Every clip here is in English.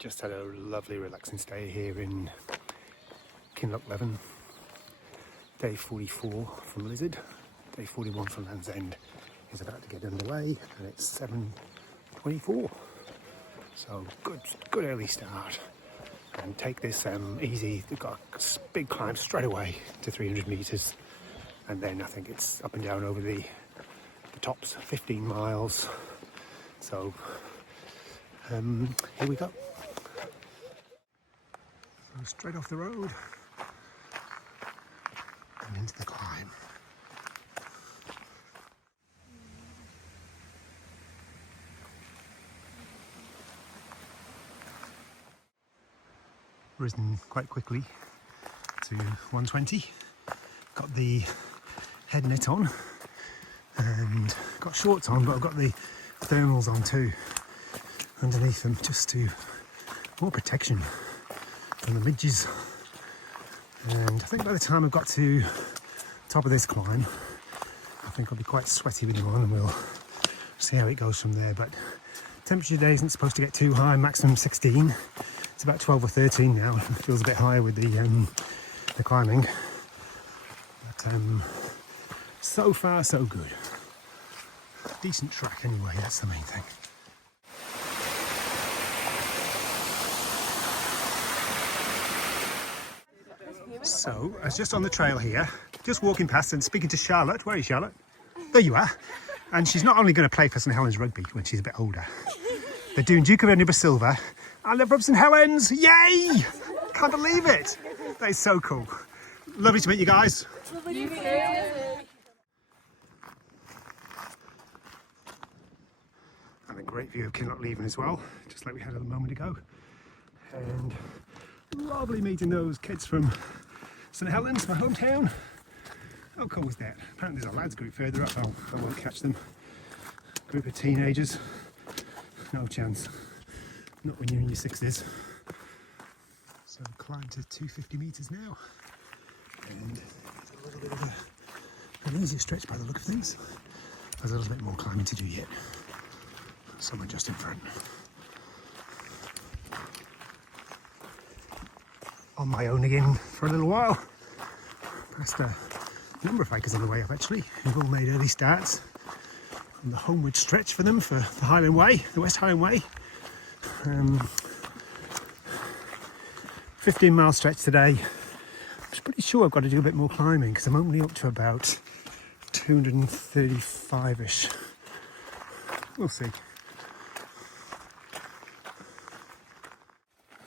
Just had a lovely relaxing stay here in Kinlochleven. Day 44 from Lizard, day 41 from Land's End is about to get underway, and it's 7:24. So good early start, and take this easy. They've got a big climb straight away to 300 metres, and then I think it's up and down over the tops, 15 miles. So here we go. Straight off the road and into the climb. Risen quite quickly to 120. Got the head net on and got shorts on, but I've got the thermals on too underneath them, just to more protection from the midges. And I think by the time I've got to top of this climb, I think I'll be quite sweaty with you on, and we'll see how it goes from there. But temperature today isn't supposed to get too high, maximum 16. It's about 12 or 13 now. It feels a bit higher with the climbing. But so far so good. Decent track anyway, that's the main thing. So, I was just on the trail here, just walking past and speaking to Charlotte. Where are you, Charlotte? There you are. And she's not only going to play for St Helens Rugby when she's a bit older. They're doing Duke of Edinburgh Silver. I love St Helens! Yay! Can't believe it! That is so cool. Lovely to meet you guys. Lovely to meet you. And a great view of Kinlochleven as well, just like we had a moment ago. And lovely meeting those kids from St Helens, my hometown. How cool was that? Apparently there's a lads group further up. I won't catch them. Group of teenagers. No chance. Not when you're in your 60s. So climb to 250 metres now. And it's a little bit of an easier stretch by the look of things. There's a little bit more climbing to do yet. Someone just in front. On my own again for a little while. Past a number of hikers on the way up actually, who've all made early starts on the homeward stretch for them for the Highland Way, the West Highland Way. 15-mile stretch today. I'm pretty sure I've got to do a bit more climbing because I'm only up to about 235-ish. We'll see.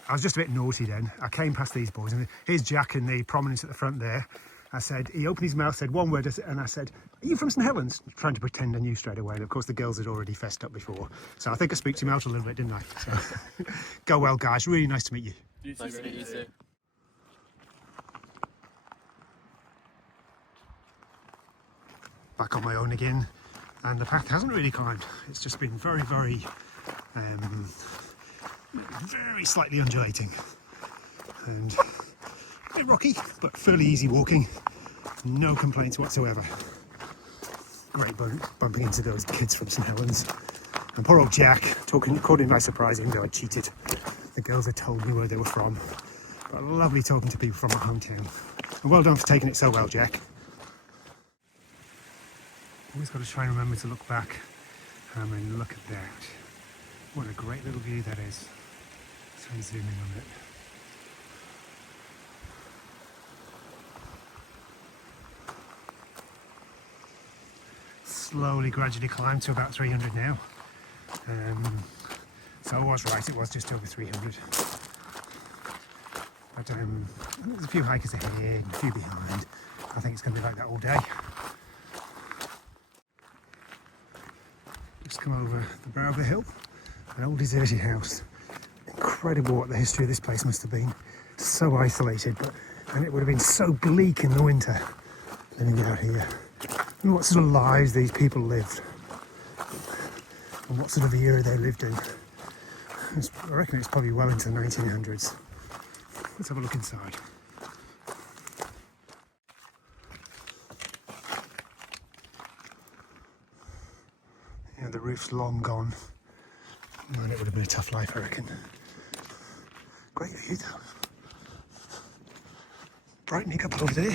I was just a bit naughty then. I came past these boys, and here's Jack in the prominence at the front there. I said, he opened his mouth, said one word, and I said, "Are you from St Helens?" Trying to pretend I knew straight away. And of course the girls had already fessed up before. So I think I spooked him out a little bit, didn't I? So go well, guys. Really nice to meet you. Nice to meet you too. Back on my own again, and the path hasn't really climbed. It's just been very slightly undulating and a bit rocky, but fairly easy walking. No complaints whatsoever. Great bumping into those kids from St Helens. And poor old Jack, caught him by surprise, even though I cheated. The girls had told me where they were from. But lovely talking to people from my hometown. And well done for taking it so well, Jack. Always got to try and remember to look back. I mean, look at that. What a great little view that is. Let's try and zoom in on it. Slowly, gradually climb to about 300 now. So I was right, it was just over 300. But there's a few hikers ahead and a few behind. I think it's going to be like that all day. Just come over the brow of the hill, an old deserted house. Incredible what the history of this place must have been. So isolated, and it would have been so bleak in the winter living out here. And what sort of lives these people lived, and what sort of era they lived in. I reckon it's probably well into the 1900s. Let's have a look inside. Yeah, the roof's long gone. Man, it would have been a tough life, I reckon. Great view though. Brightening up over there.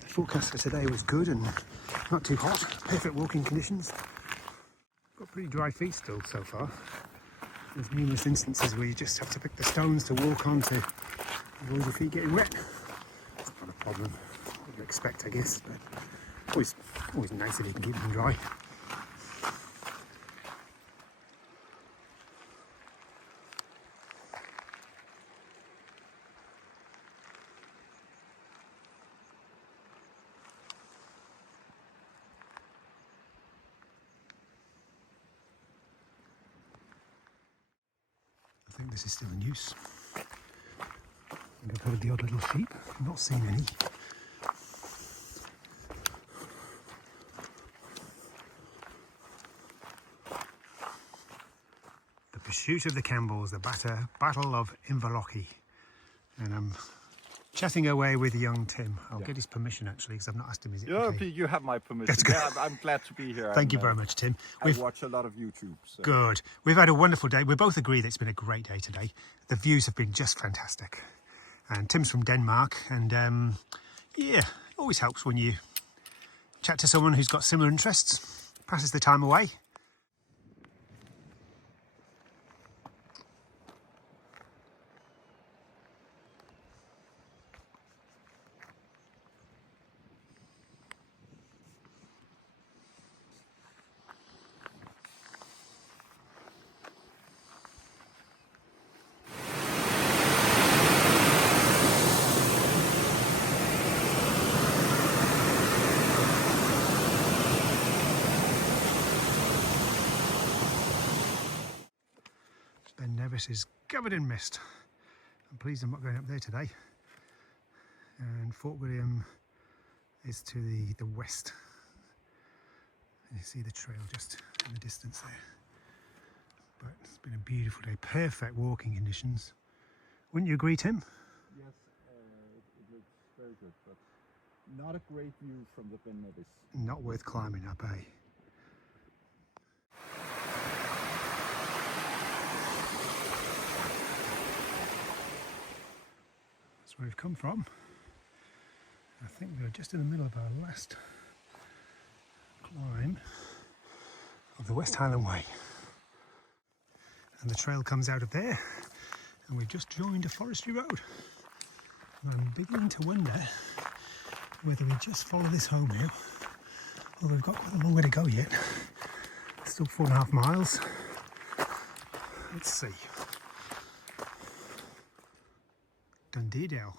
The forecast for today was good and not too hot. Perfect walking conditions. Got pretty dry feet still so far. There's numerous instances where you just have to pick the stones to walk on to avoid your feet getting wet. It's not a problem. What you expect, I guess, but always nice if you can keep them dry. I think this is still in use. I've heard the odd little sheep. I've not seen any. The pursuit of the Campbells, the Battle of Inverlochy. And I'm chatting away with young Tim. I'll get his permission actually, because I've not asked him. Is it okay? You have my permission. That's good. Yeah, I'm glad to be here. Thank you very much, Tim. I watch a lot of YouTube. So. Good. We've had a wonderful day. We both agree that it's been a great day today. The views have been just fantastic. And Tim's from Denmark, and yeah, it always helps when you chat to someone who's got similar interests. Passes the time away. Ben Nevis is covered in mist. I'm pleased I'm not going up there today. And Fort William is to the west. And you see the trail just in the distance there. But it's been a beautiful day, perfect walking conditions. Wouldn't you agree, Tim? Yes, it looks very good, but not a great view from the Ben Nevis. Not worth climbing up, eh? That's where we've come from. I think we're just in the middle of our last climb of the West Highland Way. And the trail comes out of there, and we've just joined a forestry road. And I'm beginning to wonder whether we just follow this home now, or we've got quite a long way to go yet. Still 4.5 miles. Let's see. Dundeedale.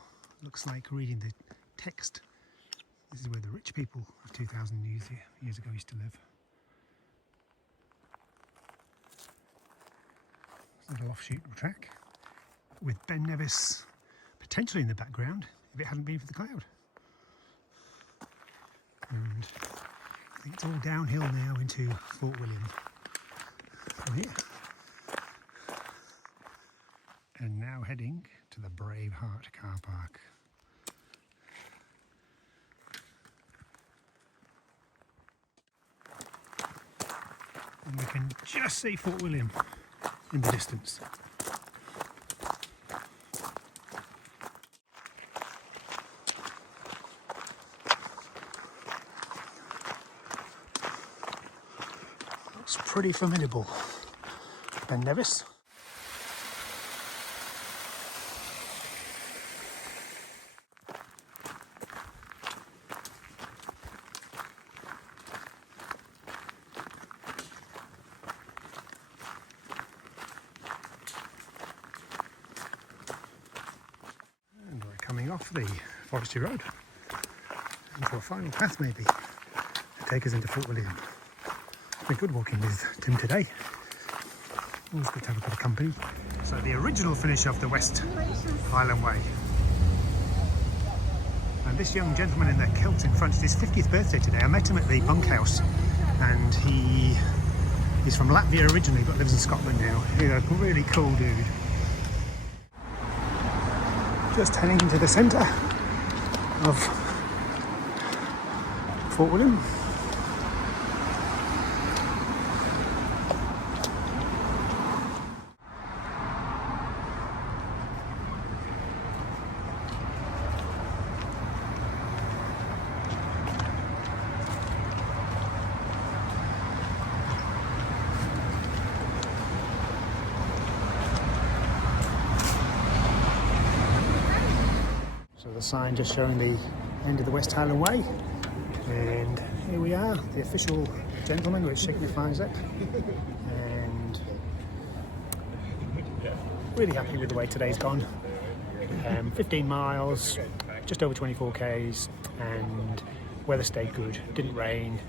Looks like reading the text. This is where the rich people of 2,000 years ago used to live. It's a little offshoot track with Ben Nevis potentially in the background if it hadn't been for the cloud. And I think it's all downhill now into Fort William from here. And now heading to the Braveheart car park. And we can just see Fort William in the distance. Looks pretty formidable. Ben Nevis. Coming off the forestry road into a final path maybe to take us into Fort William. It's been good walking with Tim today. Always good to have a bit of company. So the original finish of the West Highland Way. And this young gentleman in the kilt in front, it's his 50th birthday today. I met him at the bunkhouse, and he's from Latvia originally but lives in Scotland now. He's a really cool dude. Just heading into the centre of Fort William. The sign just showing the end of the West Highland Way, and here we are, the official gentleman, which signifies it. And really happy with the way today's gone. 15 miles, just over 24 k's, and weather stayed good, didn't rain,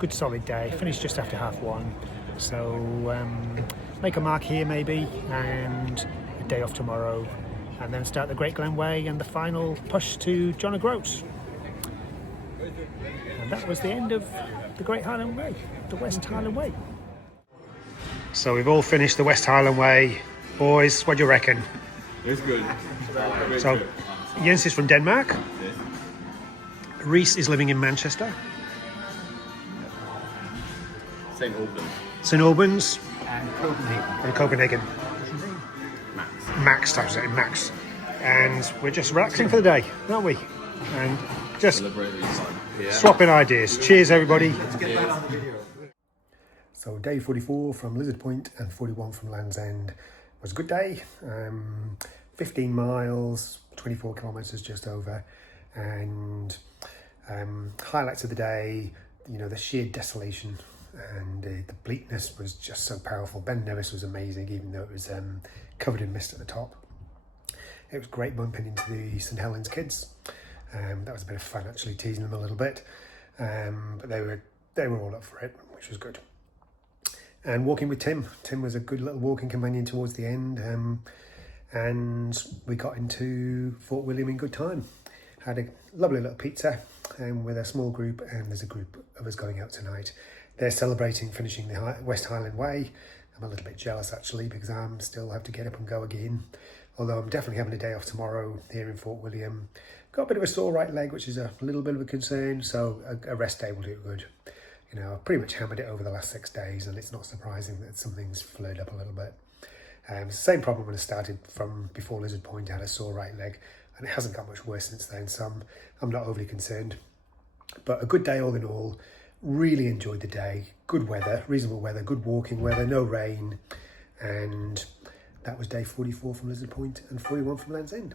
good solid day, finished just after 1:30, so make a mark here maybe, and a day off tomorrow, and then start the Great Glen Way and the final push to John O'Groats. And that was the end of the Great Highland Way, the West Highland Way. So we've all finished the West Highland Way. Boys, what do you reckon? It's good. So Jens is from Denmark. Reese is living in Manchester. St. Albans. St Albans. And Copenhagen. And Copenhagen. Max. Max. And we're just relaxing for the day, aren't we? And just swapping ideas. Cheers, everybody. So day 44 from Lizard Point and 41 from Land's End was a good day. 15 miles, 24 kilometres just over, and highlights of the day, you know, the sheer desolation and the bleakness was just so powerful. Ben Nevis was amazing, even though it was covered in mist at the top. It was great bumping into the St Helens kids. That was a bit of fun, actually, teasing them a little bit, but they were all up for it, which was good. And walking with Tim. Tim was a good little walking companion towards the end, and we got into Fort William in good time. Had a lovely little pizza with a small group, and there's a group of us going out tonight. They're celebrating finishing the West Highland Way. I'm a little bit jealous, actually, because I still have to get up and go again. Although I'm definitely having a day off tomorrow here in Fort William. Got a bit of a sore right leg, which is a little bit of a concern, so a rest day will do good. You know, I've pretty much hammered it over the last 6 days, and it's not surprising that something's flared up a little bit. It's the same problem when I started from before Lizard Point. I had a sore right leg, and it hasn't got much worse since then, so I'm not overly concerned. But a good day all in all. Really enjoyed the day. Good weather, reasonable weather, good walking weather, no rain. And that was day 44 from Lizard Point and 41 from Land's End.